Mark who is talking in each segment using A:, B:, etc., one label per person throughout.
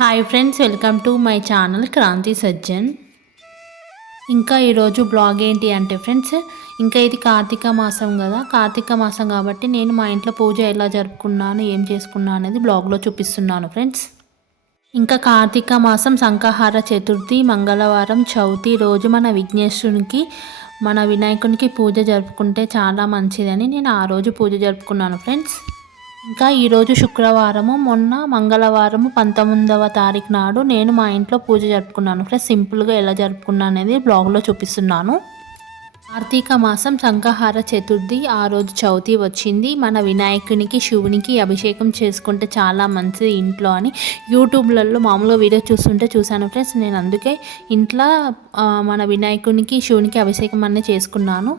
A: Hi friends welcome to my channel Kranthi Sajjan ఇంకా ఈరోజు blog ఏంటి అంటే ఫ్రెండ్స్ ఇంకా ఇది కార్తీక మాసం కదా. కార్తీక మాసం కాబట్టి నేను మా ఇంట్లో పూజ ఎలా జరుపుకున్నాను ఏం చేసుకున్నాను అనేది బ్లాగ్లో చూపిస్తున్నాను ఫ్రెండ్స్ ఇంకా కార్తీక మాసం సంకహార చతుర్థి మంగళవారం చవితి రోజు మన విఘ్నేశ్వరునికి మన వినాయకునికి పూజ జరుపుకుంటే చాలా మంచిదని నేను ఆ రోజు పూజ జరుపుకున్నాను ఫ్రెండ్స్ ఇంకా ఈరోజు శుక్రవారము మొన్న మంగళవారము పంతొమ్మిదవ తారీఖు నాడు నేను మా ఇంట్లో పూజ జరుపుకున్నాను. ఫ్రెండ్స్ సింపుల్గా ఎలా జరుపుకున్నాను అనేది బ్లాగ్లో చూపిస్తున్నాను. కార్తీక మాసం సంకహార చతుర్థి ఆ రోజు చవితి వచ్చింది. మన వినాయకునికి శివునికి అభిషేకం చేసుకుంటే చాలా మంచిది ఇంట్లో అని యూట్యూబ్లలో మామూలుగా వీడియో చూస్తుంటే చూశాను ఫ్రెండ్స్. నేను అందుకే ఇంట్లో మన వినాయకునికి శివునికి అభిషేకం అనేది చేసుకున్నాను.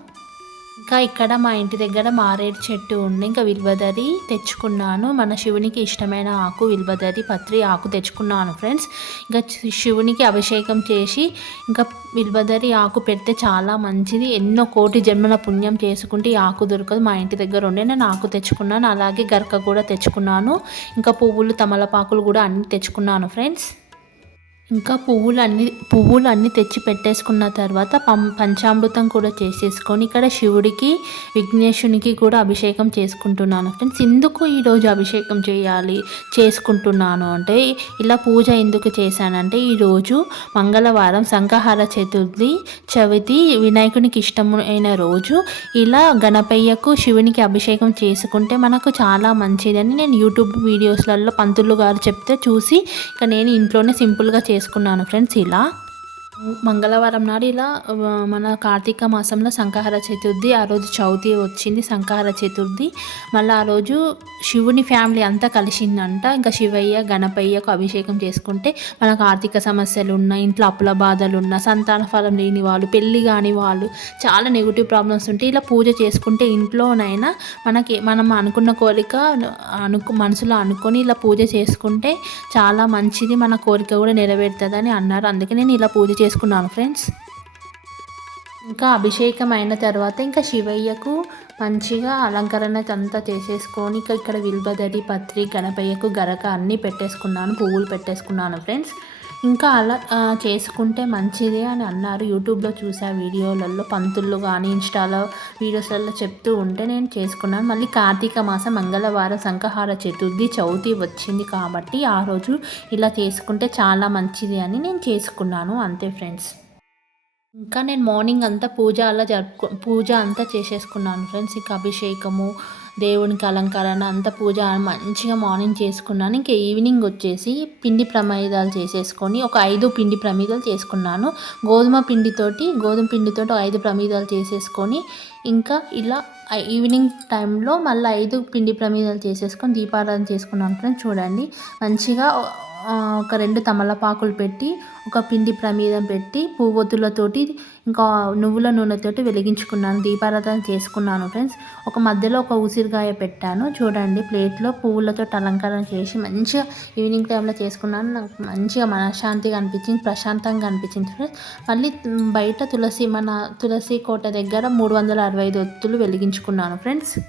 A: ఇంకా ఇక్కడ మా ఇంటి దగ్గర మారేడు చెట్టు ఉంది. ఇంకా విల్వదరి తెచ్చుకున్నాను. మన శివునికి ఇష్టమైన ఆకు విల్వదరి పత్రి ఆకు తెచ్చుకున్నాను ఫ్రెండ్స్. ఇంకా శివునికి అభిషేకం చేసి ఇంకా విల్వదరి ఆకు పెడితే చాలా మంచిది. ఎన్నో కోటి జన్మల పుణ్యం చేసుకుంటే ఈ ఆకు దొరకదు. మా ఇంటి దగ్గర ఉండే నేను ఆకు తెచ్చుకున్నాను. అలాగే గరక కూడా తెచ్చుకున్నాను. ఇంకా పువ్వులు తమలపాకులు కూడా అన్నీ తెచ్చుకున్నాను ఫ్రెండ్స్. ఇంకా పువ్వులు అన్ని పువ్వులు అన్నీ తెచ్చి పెట్టేసుకున్న తర్వాత పం పంచామృతం కూడా చేసేసుకొని ఇక్కడ శివుడికి విఘ్నేశునికి కూడా అభిషేకం చేసుకుంటున్నాను. ఫ్రెండ్స్ ఎందుకు ఈరోజు అభిషేకం చేయాలి చేసుకుంటున్నాను అంటే ఇలా పూజ ఎందుకు చేశానంటే ఈరోజు మంగళవారం సంకహార చతుర్థి చవితి వినాయకునికి ఇష్టమైన రోజు. ఇలా గణపయ్యకు శివునికి అభిషేకం చేసుకుంటే మనకు చాలా మంచిదని నేను యూట్యూబ్ వీడియోస్లలో పంతులు గారు చెప్తే చూసి ఇక నేను ఇంట్లోనే సింపుల్గా చేసుకుంటాను చేసుకున్నాను ఫ్రెండ్స్ ఇలా. మంగళవారం నాడు ఇలా మన కార్తీక మాసంలో సంకహార చతుర్థి ఆ రోజు చవితి వచ్చింది సంకహార చతుర్థి. మళ్ళీ ఆ రోజు శివుని ఫ్యామిలీ అంతా కలిసిందంట. ఇంకా శివయ్య గణపయ్యకు అభిషేకం చేసుకుంటే మనకు ఆర్థిక సమస్యలు ఉన్న ఇంట్లో అప్పుల బాధలు ఉన్న సంతాన ఫలం లేని వాళ్ళు పెళ్ళి కాని వాళ్ళు చాలా నెగిటివ్ ప్రాబ్లమ్స్ ఉంటే ఇలా పూజ చేసుకుంటే ఇంట్లోనైనా మనకి మనం అనుకున్న కోరిక అనుకు మనసులో అనుకొని ఇలా పూజ చేసుకుంటే చాలా మంచిది. మన కోరిక కూడా నెరవేరుతుందని అన్నారు. అందుకే నేను ఇలా పూజ చేసుకుంటాను చేసుకున్నాను ఫ్రెండ్స్ ఇంకా అభిషేకం అయిన తర్వాత ఇంకా శివయ్యకు మంచిగా అలంకరణ అంతా చేసేసుకొని ఇంకా ఇక్కడ విల్బదడి పత్రి గణపయ్యకు గరక అన్నీ పెట్టేసుకున్నాను పువ్వులు పెట్టేసుకున్నాను ఫ్రెండ్స్ ఇంకా అలా చేసుకుంటే మంచిది అని అన్నారు. యూట్యూబ్లో చూసా వీడియోలలో పంతులు కానీ ఇన్స్టాలో వీడియోస్లలో చెప్తూ ఉంటే నేను చేసుకున్నాను. మళ్ళీ కార్తీక మాసం మంగళవారం సంకహార చతుర్థి చవితి వచ్చింది కాబట్టి ఆ రోజు ఇలా చేసుకుంటే చాలా మంచిది అని నేను చేసుకున్నాను. అంతే ఫ్రెండ్స్. ఇంకా నేను మార్నింగ్ అంతా పూజ అలా జరుపుకో పూజ అంతా చేసేసుకున్నాను ఫ్రెండ్స్. ఇంకా అభిషేకము దేవునికి అలంకరణ అంత పూజ మంచిగా మార్నింగ్ చేసుకున్నాను. ఇంకా ఈవినింగ్ వచ్చేసి పిండి ప్రమిదాలు చేసేసుకొని ఒక ఐదు పిండి ప్రమిదాలు చేసుకున్నాను. గోధుమ పిండితోటి గోధుమ పిండితోటి ఐదు ప్రమిదాలు చేసేసుకొని ఇంకా ఇలా ఈవినింగ్ టైంలో మళ్ళీ ఐదు పిండి ప్రమిదాలు చేసేసుకొని దీపారాధన చేసుకున్నాను. చూడండి. మంచిగా ఒక రెండు తమలపాకులు పెట్టి ఒక పిండి ప్రమీదం పెట్టి పువ్వొత్తులతోటి ఇంకా నువ్వుల నూనెతోటి వెలిగించుకున్నాను. దీపారాధన చేసుకున్నాను ఫ్రెండ్స్. ఒక మధ్యలో ఒక ఉసిరికాయ పెట్టాను. చూడండి ప్లేట్లో పువ్వులతో అలంకరణ చేసి మంచిగా ఈవినింగ్ టైంలో చేసుకున్నాను. నాకు మంచిగా మనశ్శాంతిగా అనిపించింది ప్రశాంతంగా అనిపించింది ఫ్రెండ్స్. మళ్ళీ బయట తులసి మన తులసి కోట దగ్గర మూడు వందల అరవై ఐదు ఒత్తులు వెలిగించుకున్నాను ఫ్రెండ్స్.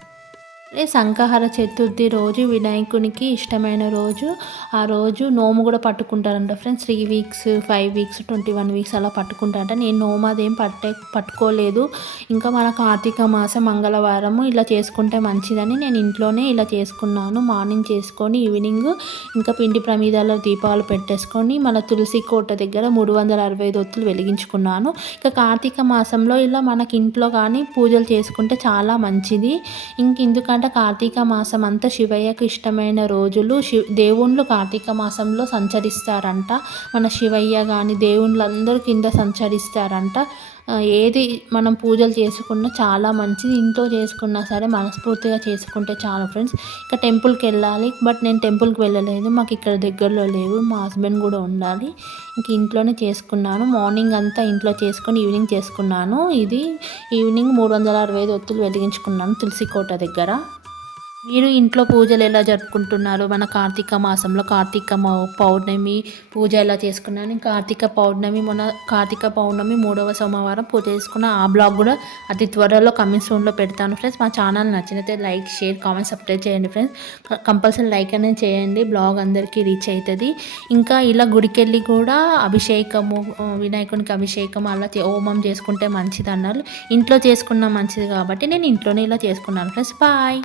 A: సంకహర చతుర్థి రోజు వినాయకునికి ఇష్టమైన రోజు? ఆ రోజు నోము కూడా పట్టుకుంటారంట friends three weeks five weeks twenty one weeks అలా పట్టుకుంటారంట. నేను నోము అదేం పట్టే పట్టుకోలేదు. ఇంకా మన కార్తీక మాసం మంగళవారము ఇలా చేసుకుంటే మంచిదని నేను ఇంట్లోనే ఇలా చేసుకున్నాను. మార్నింగ్ చేసుకొని ఈవినింగ్ ఇంకా పిండి ప్రమీదాల దీపాలు పెట్టేసుకొని మన తులసి కోట దగ్గర మూడు వందల అరవై ఐదు ఒత్తులు వెలిగించుకున్నాను. ఇంకా కార్తీక మాసంలో ఇలా మనకి ఇంట్లో కానీ పూజలు చేసుకుంటే చాలా మంచిది. ఇంక ఎందుకంటే ఎందుకంటే కార్తీక మాసం అంతా శివయ్యకు ఇష్టమైన రోజులు శివ దేవుళ్ళు కార్తీక మాసంలో సంచరిస్తారంట. మన శివయ్య కానీ దేవుళ్ళందరూ కింద సంచరిస్తారంట. ఏది మనం పూజలు చేసుకున్నా చాలా మంచిది. ఇంట్లో చేసుకున్నా సరే మనస్ఫూర్తిగా చేసుకుంటే చాలా ఫ్రెండ్స్. ఇక టెంపుల్కి వెళ్ళాలి. బట్ నేను టెంపుల్కి వెళ్ళలేదు. మాకు ఇక్కడ దగ్గరలో లేవు. మా హస్బెండ్ కూడా ఉండాలి. ఇంక ఇంట్లోనే చేసుకున్నాను. మార్నింగ్ అంతా ఇంట్లో చేసుకొని ఈవినింగ్ చేసుకున్నాను. ఇది ఈవినింగ్ మూడు వందల అరవై ఐదు ఒత్తులు వెలిగించుకున్నాను తులసి కోట దగ్గర. మీరు ఇంట్లో పూజలు ఎలా జరుపుకుంటున్నారు? మన కార్తీక మాసంలో కార్తీక పౌర్ణమి పూజ ఎలా చేసుకున్నాను కార్తీక పౌర్ణమి మన కార్తీక పౌర్ణమి మూడవ సోమవారం పూజ చేసుకున్న ఆ బ్లాగ్ కూడా అతి త్వరలో కమెంట్స్ రూమ్లో పెడతాను ఫ్రెండ్స్. మా ఛానల్ నచ్చినైతే లైక్ షేర్ కామెంట్ సబ్స్క్రైబ్ చేయండి ఫ్రెండ్స్. కంపల్సరీ లైక్ అనేది చేయండి. బ్లాగ్ అందరికీ రీచ్ అవుతుంది ఇంకా ఇలా గుడికెళ్ళి కూడా అభిషేకము వినాయకునికి అభిషేకం అలా హోమం చేసుకుంటే మంచిది అన్నారు. ఇంట్లో చేసుకున్న మంచిది కాబట్టి నేను ఇంట్లోనే ఇలా చేసుకున్నాను ఫ్రెండ్స్. బాయ్.